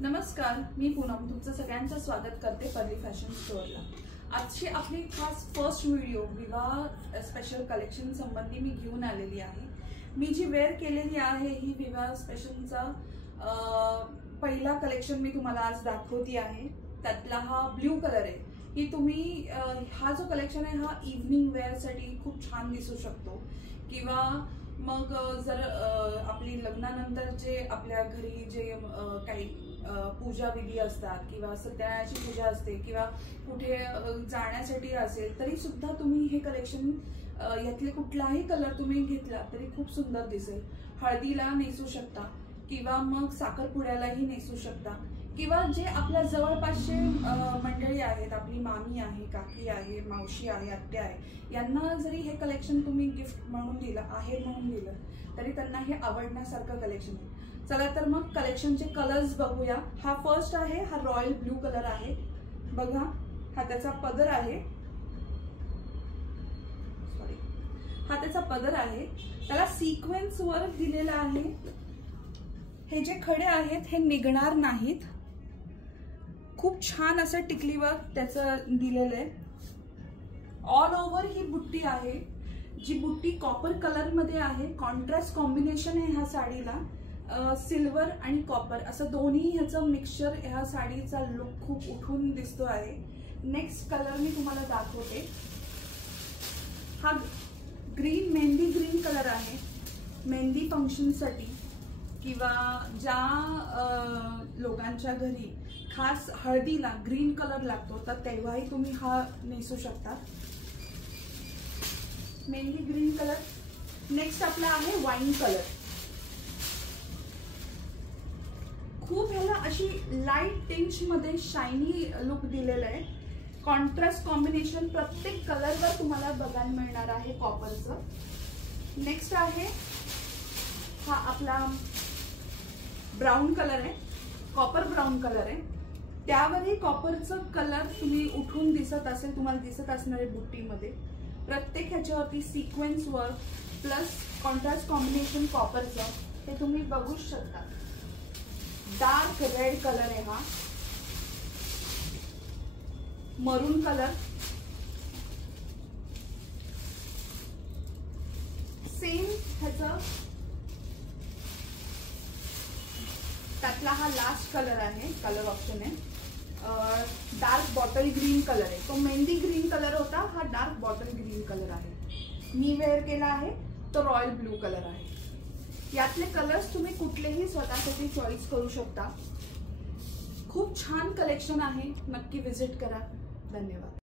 नमस्कार, मी पूनम तुमचं सगळ्यांचं स्वागत करते परली फॅशन स्टोअरला। आजची आपली खास फर्स्ट व्हिडिओ विवाह स्पेशल कलेक्शन संबंधी मी घेऊन आलेली आहे। मी जी वेअर केलेली आहे ही विवाह स्पेशलचा पहिला कलेक्शन मी तुम्हाला आज दाखवते आहे। त्यातला हा ब्लू कलर आहे। ही तुम्ही हा जो कलेक्शन आहे हा इव्हनिंग वेअर साठी खूप छान दिसू शकतो किंवा मग जर आपली लग्नानंतर जे आपल्या घरी जे काही पूजा विधी असतात किंवा सत्यनारायणाची पूजा असते किंवा कुठे जाण्यासाठी असेल तरी सुद्धा तुम्ही हे कलेक्शन यातले कुठलाही कलर तुम्ही घेतला तरी खूप सुंदर दिसेल। हळदीला नेसू शकता किंवा मग साखरपुड्यालाही नेसू शकता किंवा जे आपल्या जवळपासचे मंडळी आहेत, आपली मामी आहे, काकी आहे, मावशी आहे, आत्या आहे, यांना जरी हे कलेक्शन तुम्ही गिफ्ट म्हणून दिलं आहे म्हणून दिलं तरी त्यांना हे आवडण्यासारखं कलेक्शन आहे। चला तर मग कलेक्शनचे कलर्स बघूया। हा फर्स्ट आहे, हा रॉयल ब्लू कलर आहे। बघा, हा त्याचा पदर आहे, सॉरी हा त्याचा पदर आहे। त्याला सिक्वेन्स वर्क दिलेला आहे। हे जे खडे आहेत हे निघणार नाहीत। खूप छान असं टिकली वर्क त्याचं दिलेलं आहे। ऑल ओव्हर ही बुट्टी आहे, जी बुट्टी कॉपर कलर मध्ये आहे। कॉन्ट्रास्ट कॉम्बिनेशन आहे ह्या साडीला। सिल्वर आणि कॉपर असं दोन्ही ह्याचं मिक्सचर ह्या साडीचा लुक खूप उठून दिसतो आहे। नेक्स्ट कलर मी तुम्हाला दाखवते। हा ग्रीन, मेहंदी ग्रीन कलर आहे। मेहंदी फंक्शन साठी किंवा ज्या लोकांच्या घरी खास हळदीला ग्रीन कलर लागतो तर तेव्हाही तुम्ही हा नेसू शकता। Mehndi green colour. नेक्स्ट आपला आहे वाईन कलर। खूप ह्याला अशी लाईट टिंच मध्ये शायनी लुक दिलेला आहे। कॉन्ट्रास्ट कॉम्बिनेशन प्रत्येक कलरवर तुम्हाला बघायला मिळणार आहे कॉपरचं। नेक्स्ट आहे हा आपला ब्राउन कलर आहे, कॉपर ब्राउन कलर आहे। त्यावरही कॉपरचं कलर तुम्ही उठून दिसत असेल, तुम्हाला दिसत असणार आहे बुट्टीमध्ये। प्रत्येक ह्याच्यावरती sequence work plus contrast combination कॉपरचं हे तुम्ही बघू शकता। डार्क रेड कलर आहे हा। मरून कलर, सेम ह्याचं त्यातला हा लास्ट कलर आहे, कलर ऑप्शन आहे। डार्क बॉटल ग्रीन कलर आहे। तो मेहंदी ग्रीन कलर होता, हा डार्क बॉटल ग्रीन कलर आहे। मी वेअर केला आहे तो रॉयल ब्लू कलर आहे। यातले कलर्स तुम्ही कुठलेही स्वतःसाठी चॉईस करू शकता। खूप छान कलेक्शन आहे, नक्की विजिट करा। धन्यवाद।